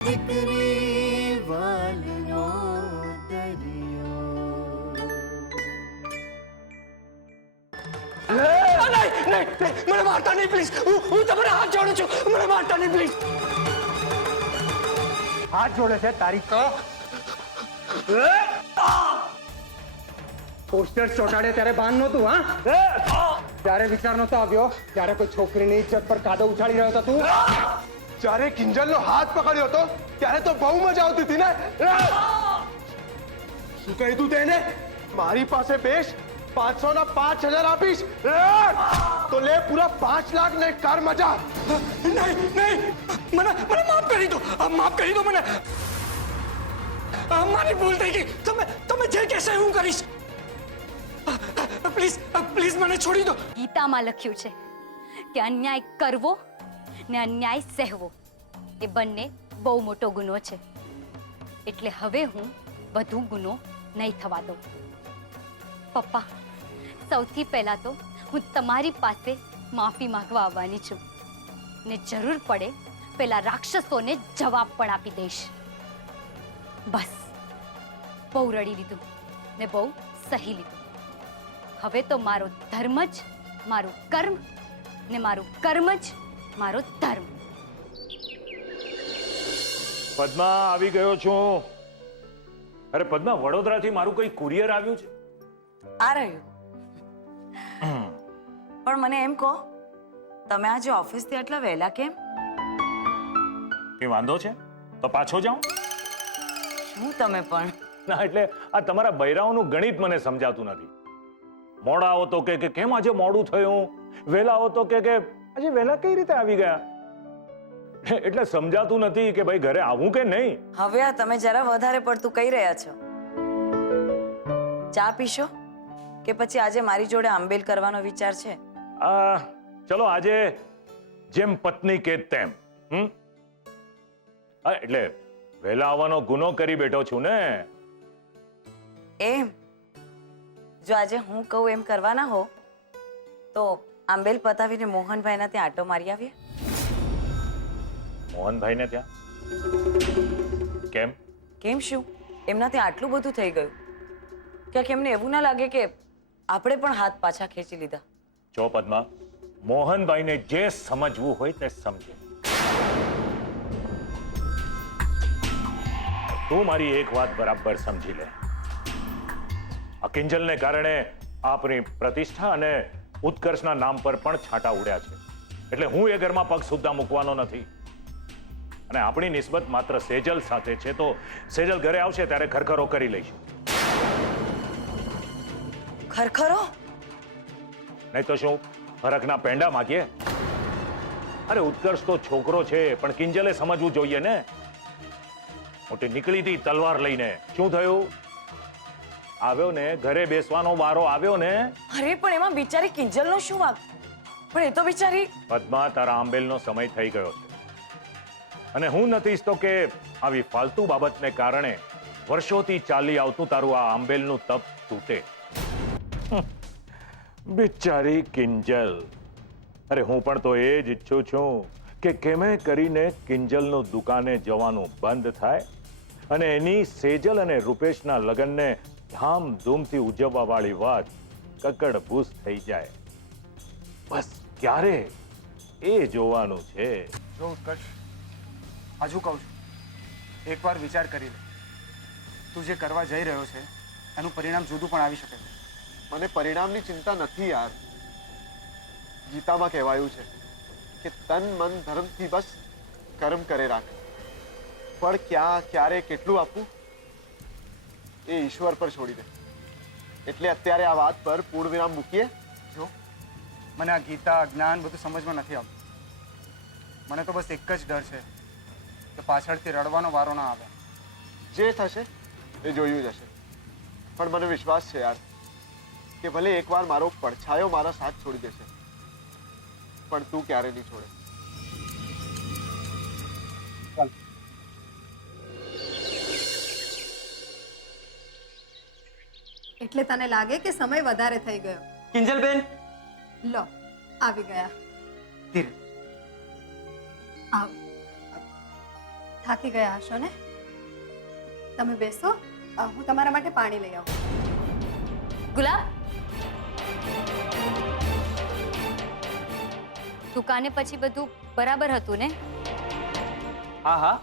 દીકરી વાલનો દરિયો. નહીં, મને મારતા નહીં પ્લીઝ. હું તમારા હાથ જોડું છું. મને મારતા નહીં પ્લીઝ. હાથ જોડે છે તારી પોસ્ટર ચોટાડે ત્યારે ભાન નહોતું. હા, ત્યારે વિચાર નહોતો આવ્યો. ત્યારે કોઈ છોકરીની ઇજ્જત પર કાદવ ઉછાળી રહ્યો હતો તું. જ્યારે કિંજલનો હાથ પકડ્યો હતો ત્યારે તો બહુ મજા આવતી હતી ને. શું કહી તું તેને? મારી પાસે બેસ, 500 ના 5000 આપીશ તો લે પૂરા 5 લાખ ને કર મજા. નહીં, મને માફ કરી દો. માફ કરી દો મને. મારી ભૂલ થઈ ગઈ. તમે જે કહેશો હું કરીશ. પ્લીઝ મને છોડી દો. ગીતામાં લખ્યું છે કે અન્યાય કરવો ને અન્યાય સહેવો એ બંને બહુ મોટો ગુનો છે. એટલે હવે હું વધુ ગુનો નહીં થવા દઉં. પપ્પા, સૌથી પહેલા તો હું તમારી પાસે માફી માંગવા આવવાની છું ને જરૂર પડે પેલા રાક્ષસોને જવાબ પણ આપી દઈશ. બસ, બહુ રડી લીધું ને બહુ સહી લીધું. હવે તો મારો ધર્મ જ મારું કર્મ ને મારું કર્મ જ મારો ધર્મ. પદ્મા, આવી ગયો છું. અરે પદ્મા, વડોદરાથી મારું કઈ કુરિયર આવ્યું છે? આ રહ્યું. પણ મને એમ કહો, તમે આજે ઓફિસથી આટલા વહેલા કેમ? કઈ વાંધો છે તો પાછો જાઉં? શું તમે પણ? ના, એટલે આ તમારા બૈરાઓનું ગણિત મને સમજાતું નથી. મોડા આવો તો કે કેમ આજે મોડું થયું, વહેલા આવો તો કે આજે વહેલા કઈ રીતે આવી ગયા. એટલે સમજાતું નથી કે ભાઈ ઘરે આવું કે નહીં. હવે આ તમે જરા વધારે પડતું કહી રહ્યા છો. ચા પીશો કે પછી આજે મારી જોડે આંબેલ કરવાનો વિચાર છે? ચલો, આજે જેમ પત્ની કે તેમ. એટલે વહેલા આવવાનો ગુનો કરી બેઠો છું ને. એમ જો આજે હું કહું એમ કરવાના હો તો આંબેલ પતાવીને મોહનભાઈના ત્યાં આટો મારી આવીએ. મોહનભાઈને ત્યાં? કેમ? કેમ શું? એમના ત્યાં આટલું બધું થઈ ગયું ક્યાંક એમને એવું ના લાગે કે આપણે પણ હાથ પાછા ખેંચી લીધા. જો પદ્મા, મોહનભાઈને જે સમજવું હોય તે સમજે. તું મારી એક વાત બરાબર સમજી લે. આ કિંજલને કારણે આપણી પ્રતિષ્ઠા અને ઉત્કર્ષના નામ પર પણ છાંટા ઉડ્યા છે. એટલે હું એ ઘરમાં પગ સુદ્ધા મૂકવાનો નથી. અને આપણી નિસ્બત માત્ર સેજલ સાથે છે તો સેજલ ઘરે આવશે ત્યારે ખરખરો કરી લઈશું. ખરખરો? નહીં તો શું ફરકના પેંડા માગીએ? અરે ઉત્કર્ષ તો છોકરો છે પણ કિંજલે સમજવું જોઈએ ને. મોટી નીકળી હતી તલવાર લઈને. શું થયું? આવ્યો ને, ઘરે બેસવાનો વારો આવ્યો ને. અરે પણ એમાં બિચારી કિંજલનો શું વાંક? પણ એ તો બિચારી. પદ્મા, તારા આંબેલનો સમય થઈ ગયો છે અને હું નથી ઈચ્છતો કે આવી ફાલતુ બાબતને કારણે વર્ષોથી ચાલી આવતું તારું આ આંબેલનું તપ તૂટે. બિચારી કિંજલ. અરે હું પણ તો એ જ ઈચ્છું છું કે કેમે કરીને કિંજલનું દુકાને જવાનું બંધ થાય અને એની સેજલ અને રૂપેશના લગ્નને ધામધૂમથી ઉજવવા વાળી વાત કકડભૂસ થઈ જાય. બસ ક્યારે એ જોવાનું છે. જો ઉત્કર્ષ, હજુ કહું છું, એકવાર વિચાર કરી લે. તું જે કરવા જઈ રહ્યો છે એનું પરિણામ જુદું પણ આવી શકે છે. મને પરિણામની ચિંતા નથી યાર. ગીતામાં કહેવાયું છે કે તન મન ધર્મથી બસ કર્મ કરે રાખ. પણ ક્યાં ક્યારે કેટલું આપવું એ ઈશ્વર પર છોડી દે. એટલે અત્યારે આ વાત પર પૂર્ણ વિરામ મૂકીએ. જો મને આ ગીતા જ્ઞાન બધું સમજમાં નથી આવતું. મને તો બસ એક જ ડર છે કે પાછળથી રડવાનો વારો ના આવે. જે થશે એ જોયું જશે. પણ મને વિશ્વાસ છે યાર કે ભલે એકવાર મારો પડછાયો મારા સાથ છોડી દેશે પણ તું ક્યારે નહીં છોડે. એટલે તને લાગે કે સમય વધારે થઈ ગયો? કિંજલબેન, લો આવી ગયા. ધીરે. આવ. થાકી ગયા હશો ને? તમે બેસો, હું તમારા માટે પાણી લઈ આવું. ગુલાબ, દુકાને પછી બધું બરાબર હતું ને? હા હા,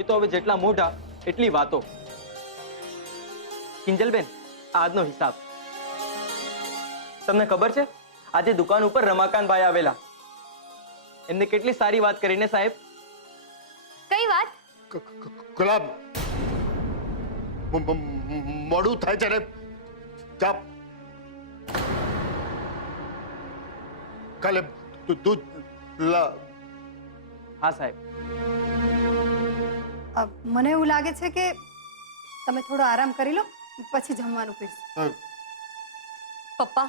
એ તો હવે જેટલા મોઢા એટલી વાતો. કિંજલબેન, આજનો હિસાબ. તમને ખબર છે આજે દુકાન ઉપર રમાકાંતભાઈ આવેલા? એમને કેટલી સારી વાત કરીને સાહેબ. કઈ વાત? ગુલાબ, મોડું થાય છે ને, જા. કાલે દૂધ લા. હા સાહેબ. મને એવું લાગે છે કે તમે થોડો આરામ કરી લો, પછી જમવાનું પીરશું. પપ્પા,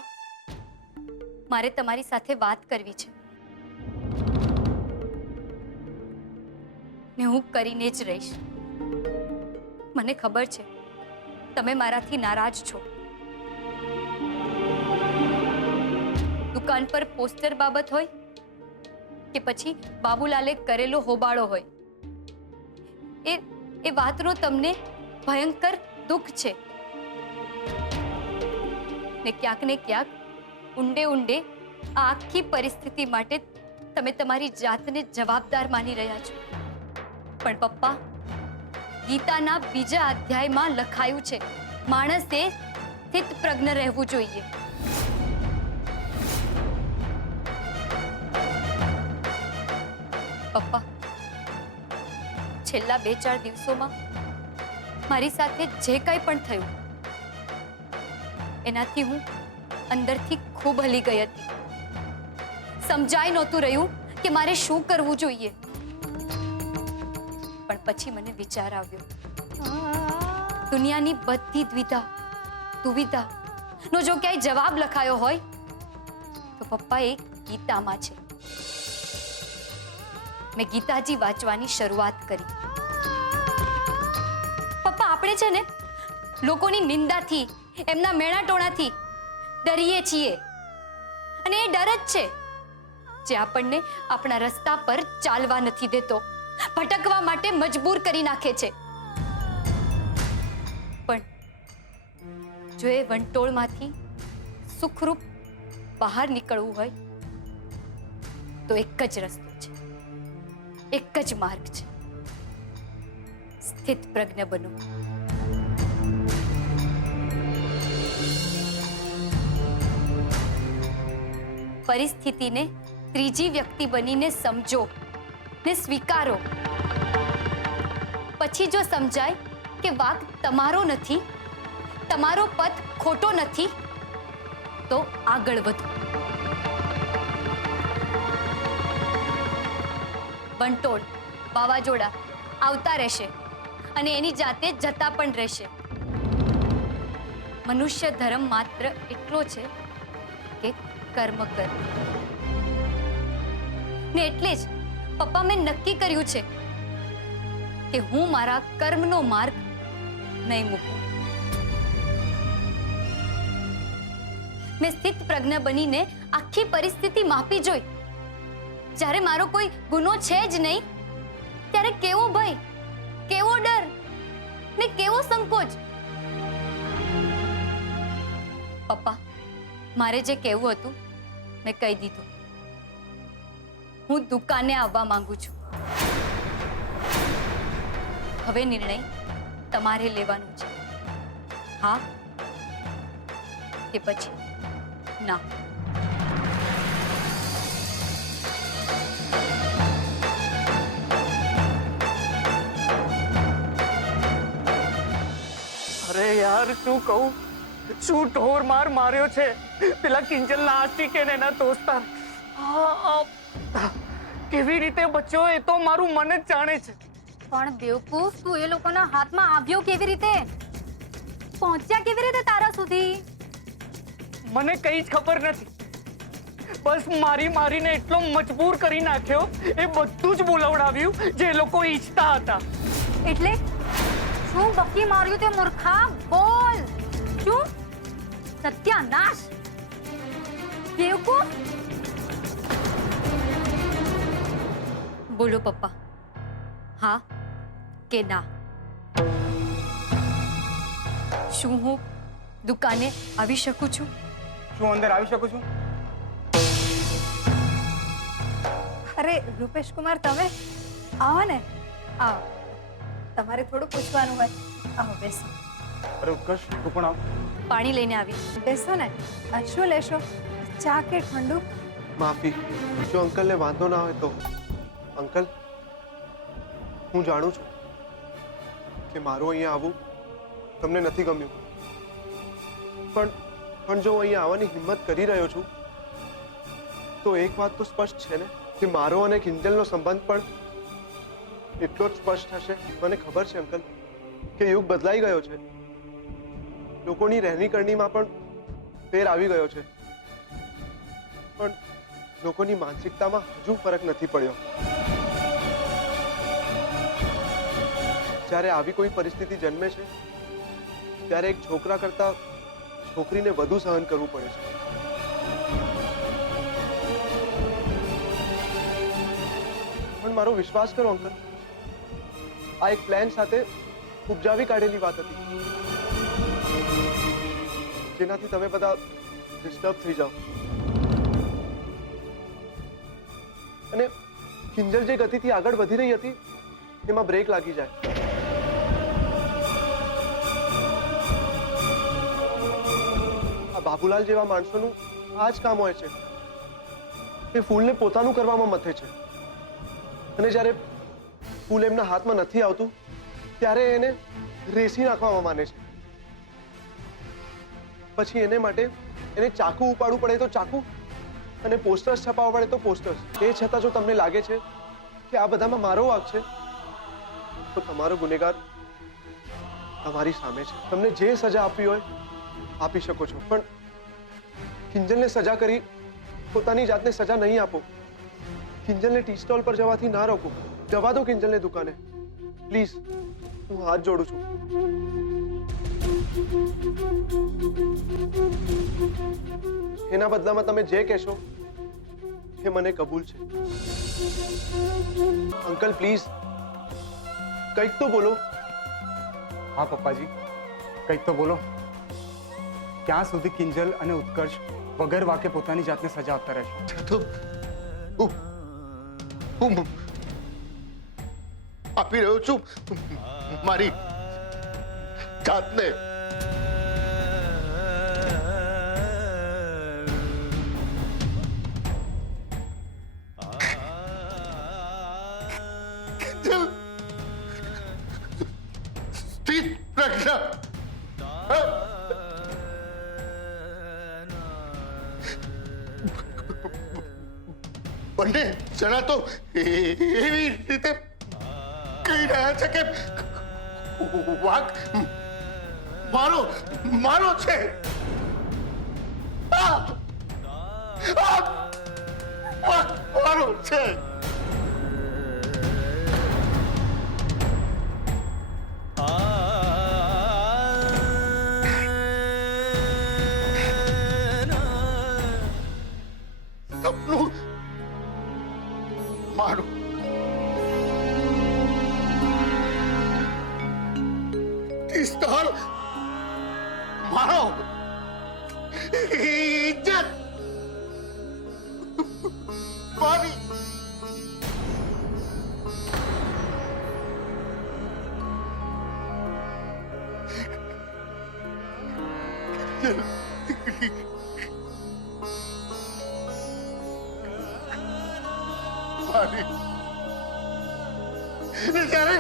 મારે તમારી સાથે વાત કરવી છે ને હું કરીને જ રહીશ. મને ખબર છે તમે મારાથી નારાજ છો. દુકાન પર પોસ્ટર બાબત હોય કે પછી બાબુલાલે કરેલો હોબાળો હોય, એ વાતનો તમને ભયંકર દુઃખ છે ને ક્યાંક ને ક્યાંક ઊંડે ઊંડે આ આખી પરિસ્થિતિ માટે તમે તમારી જાતને જવાબદાર માની રહ્યા છો. પણ પપ્પા, ગીતાના બીજા અધ્યાયમાં લખાયું છે માણસે સ્થિત પ્રજ્ઞ રહેવું જોઈએ. પપ્પા, છેલ્લા 2-4 દિવસોમાં મારી સાથે જે કંઈ પણ થયું એનાથી હું અંદરથી ખૂબ હલી ગઈ હતી. સમજાઈ નહોતું રહ્યું કે મારે શું કરવું જોઈએ. પણ પછી મને વિચાર આવ્યો, દુનિયાની બધી દ્વિધા દુવિધા નો જો ક્યાંય જવાબ લખાયો હોય તો પપ્પા એ ગીતામાં છે. મેં ગીતાજી વાંચવાની શરૂઆત કરી. પપ્પા, આપણે છે ને લોકોની નિંદાથી, એમના મેણાટોણાથી ડરીએ છીએ અને એ ડર જ છે જે આપણને આપણા રસ્તા પર ચાલવા નથી દેતો, ભટકવા માટે મજબૂર કરી નાખે છે. પણ જો એ વંટોળમાંથી સુખરૂપ બહાર નીકળવું હોય તો એક જ રસ્તો છે, એક જ માર્ગ છે. સ્થિત પ્રજ્ઞ બનો. પરિસ્થિતિને ત્રીજી વ્યક્તિ બનીને સમજો ને સ્વીકારો. પછી જો સમજાય કે વાંક તમારો નથી, તમારો પથ ખોટો નથી, તો આગળ વધો. વંટોળ, વાવાઝોડા આવતા રહેશે અને એની જાતે જતા પણ રહેશે. મનુષ્ય ધર્મ માત્ર એટલો છે કે કર્મ કર. ને એટલે જ પપ્પા, મેં નક્કી કર્યું છે કે હું મારા કર્મનો માર્ગ નહીં મૂકું. મેં સ્થિત પ્રજ્ઞ બનીને આખી પરિસ્થિતિ માપી જોઈ. જ્યારે મારો કોઈ ગુનો છે જ નહીં ત્યારે કેવો ભય, કેવો ડર ને કેવો સંકોચ. પપ્પા, મારે જે કહેવું હતું મેં કહી દીધું. હું દુકાને આવવા માંગુ છું. હવે નિર્ણય તમારે લેવાનો છે. હા કે પછી ના. અરે યાર, શું કહું, શું ઢોર માર માર્યો છે પેલા કિંજલના આશિક અને એના દોસ્તાર. કેવી રીતે બચ્યો એ તો મારું મન જ જાણે છે. પણ બેવકૂફ, તું એ લોકોના હાથમાં આવ્યો કેવી રીતે? પહોંચ્યા કેવી રીતે તારા સુધી? મને કઈ જ ખબર નથી. બસ મારીને એટલો મજબૂર કરી નાખ્યો, એ બધું જ બોલવડાવ્યું જે એ લોકો ઈચ્છતા હતા. એટલે શું બકી માર્યું તે મૂર્ખા? બોલ. શું? સત્યાનાશ! બેવકૂફ! બોલો પપ્પા. હા, કે ના? શું હું દુકાને આવી શકું છું? શું અંદર આવી શકું છું? અરે રૂપેશ કુમાર, તમે આવો ને, આવો. તમારે થોડું પૂછવાનું હોય. આવો, બેસો. અરે ઉત્કર્ષ, તું પણ આવ. પાણી લઈને આવી. બેસો ને. શું લેશો? ચા કે ઠંડુ? માફી, જો અંકલને વાંધો ના હોય તો. અંકલ, હું જાણું છું કે મારું અહીંયા આવવું તમને નથી ગમ્યું, પણ જો હું અહીંયા આવવાની હિંમત કરી રહ્યો છું તો એક વાત તો સ્પષ્ટ છે ને કે મારો અને કિંજલનો સંબંધ પણ એટલો જ સ્પષ્ટ હશે. મને ખબર છે અંકલ કે યુગ બદલાઈ ગયો છે, લોકોની રહેણી કરણીમાં પણ ફેર આવી ગયો છે, પણ લોકોની માનસિકતામાં હજુ ફરક નથી પડ્યો. જ્યારે આવી કોઈ પરિસ્થિતિ જન્મે છે ત્યારે એક છોકરા કરતા છોકરીને વધુ સહન કરવું પડે છે. પણ મારો વિશ્વાસ કરો અંકલ, આ એક પ્લાન સાથે ઉપજાવી કાઢેલી વાત હતી, જેનાથી તમે બધા ડિસ્ટર્બ થઈ જાઓ અને કિંજલ જે ગતિથી આગળ વધી રહી હતી એમાં બ્રેક લાગી જાય. આ બાબુલાલ જેવા માણસોનું આ જ કામ હોય છે. એ ફૂલને પોતાનું કરવામાં મથે છે અને જ્યારે ફૂલ એમના હાથમાં નથી આવતું ત્યારે એને રેસી નાખવામાં માને છે. પછી એને માટે એને ચાકુ ઉપાડવું પડે તો ચાકુ અને પોસ્ટર્સ છપાવવા પડે તો પોસ્ટર્સ. એ છતાં જો તમને લાગે છે કે આ બધામાં મારો વાંક છે તો તમારો ગુનેગાર તમારી સામે છે. તમને જે સજા આપવી હોય આપી શકો છો, પણ કિંજલને સજા કરી પોતાની જાતને સજા નહીં આપો. કિંજલને ટી સ્ટોલ પર જવાથી ના રોકો. જવા દો કિંજલને દુકાને પ્લીઝ. હું હાથ જોડું છું. એના બદલામાં તમે જે કહેશો એ મને કબૂલ છે. અંકલ પ્લીઝ કંઈક તો બોલો. હા પપ્પાજી, કંઈક તો બોલો. ક્યાં સુધી કિંજલ અને ઉત્કર્ષ વગર વાકે પોતાની જાતને સજા આપતા રહેશે? તો હું આપી રહ્યો છું મારી જાતને. સ્થિત પ્રજ્ઞા. બંને જણા તો એવી રીતે કહી રહ્યા છે કે વાંક મારો છે. વાંક મારો છે. સપનું મારું, સ્થળ મારો, ઇજ્જત મારી. મારી જ્યારે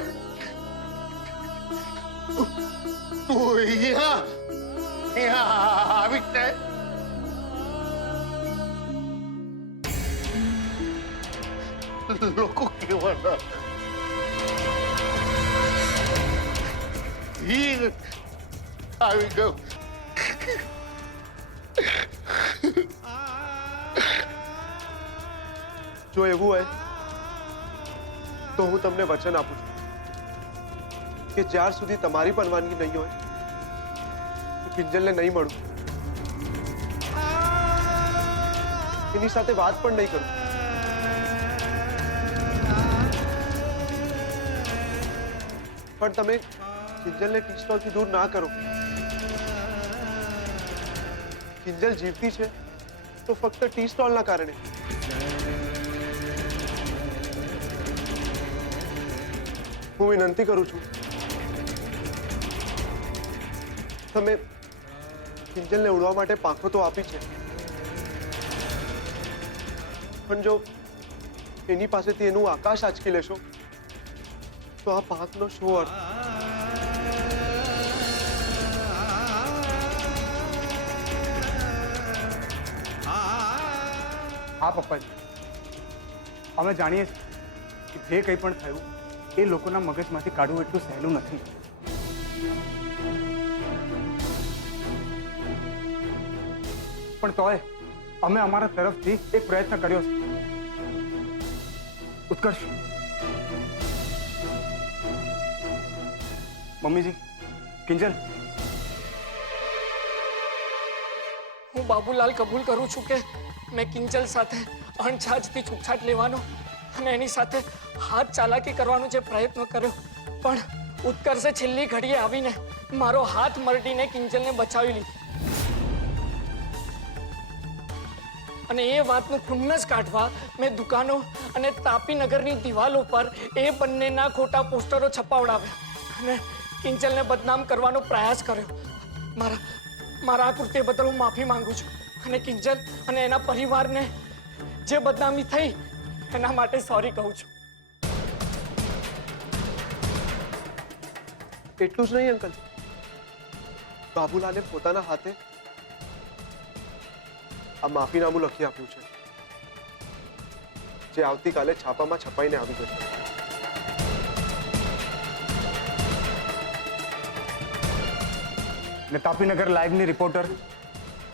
તું અહીંયા આવી જાય લોકો કેવાના આવી ગયો. જો એવું હોય તો હું તમને વચન આપું છું કે જ્યાર સુધી તમારી પરવાનગી નહીં હોય હું કિંજલને નહીં મળું, એની સાથે વાત પણ નહીં કરું. પણ તમે કિંજલને ટી સ્ટોલથી દૂર ના કરો. કિંજલ જીવતી છે તો ફક્ત ટી સ્ટોલના કારણે. હું વિનંતી કરું છું, તમે કિંજલને ઉડવા માટે પાંખો તો આપી છે, પણ જો એની પાસેથી એનું આકાશ આંચકી લેશો તો આ પાંખનો શું અર્થ? હા પપ્પાજી, અમે જાણીએ છીએ કે જે કંઈ પણ થયું એ લોકોના મગજમાંથી કાઢવું એટલું સહેલું નથી. પણ તોય અમે અમારા તરફથી એક પ્રયત્ન કર્યો છે. ઉત્કર્ષ, મમ્મીજી, કિંજલ, હું બાબુલાલ કબૂલ કરું છું કે મેં કિંજલ સાથે અણછાજથી છૂટછાટ લેવાનો અને એની સાથે હાથ ચાલાકી કરવાનો જે પ્રયત્ન કર્યો, પણ ઉત્કર્ષે છેલ્લી ઘડીએ આવીને મારો હાથ મરડીને કિંજલને બચાવી લીધી. અને એ વાતનું ખુન્નસ કાઢવા મેં દુકાનો અને તાપીનગરની દિવાલો પર એ બંનેના ખોટા પોસ્ટરો છપાવડાવ્યા અને કિંજલને બદનામ કરવાનો પ્રયાસ કર્યો. મારા આ કૃત્ય બદલ હું માફી માંગુ છું અને કિંજલ અને એના પરિવારને જે બદનામી થઈ એના માટે સોરી કહું છું. એટલું જ નહીં અંકલ, બાબુલાલે પોતાના હાથે આ માફીનામું લખી આપ્યું છે, જે આવતીકાલે છાપામાં છપાઈને આવી જશે. ને તાપીનગર લાઈવની રિપોર્ટર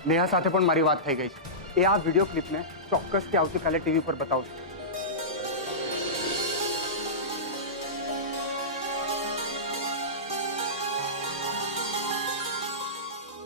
નેહા સાથે પણ મારી વાત થઈ ગઈ છે. એ આ વિડીયો ક્લિપને ચોક્કસથી આવતીકાલે ટીવી પર બતાવશે.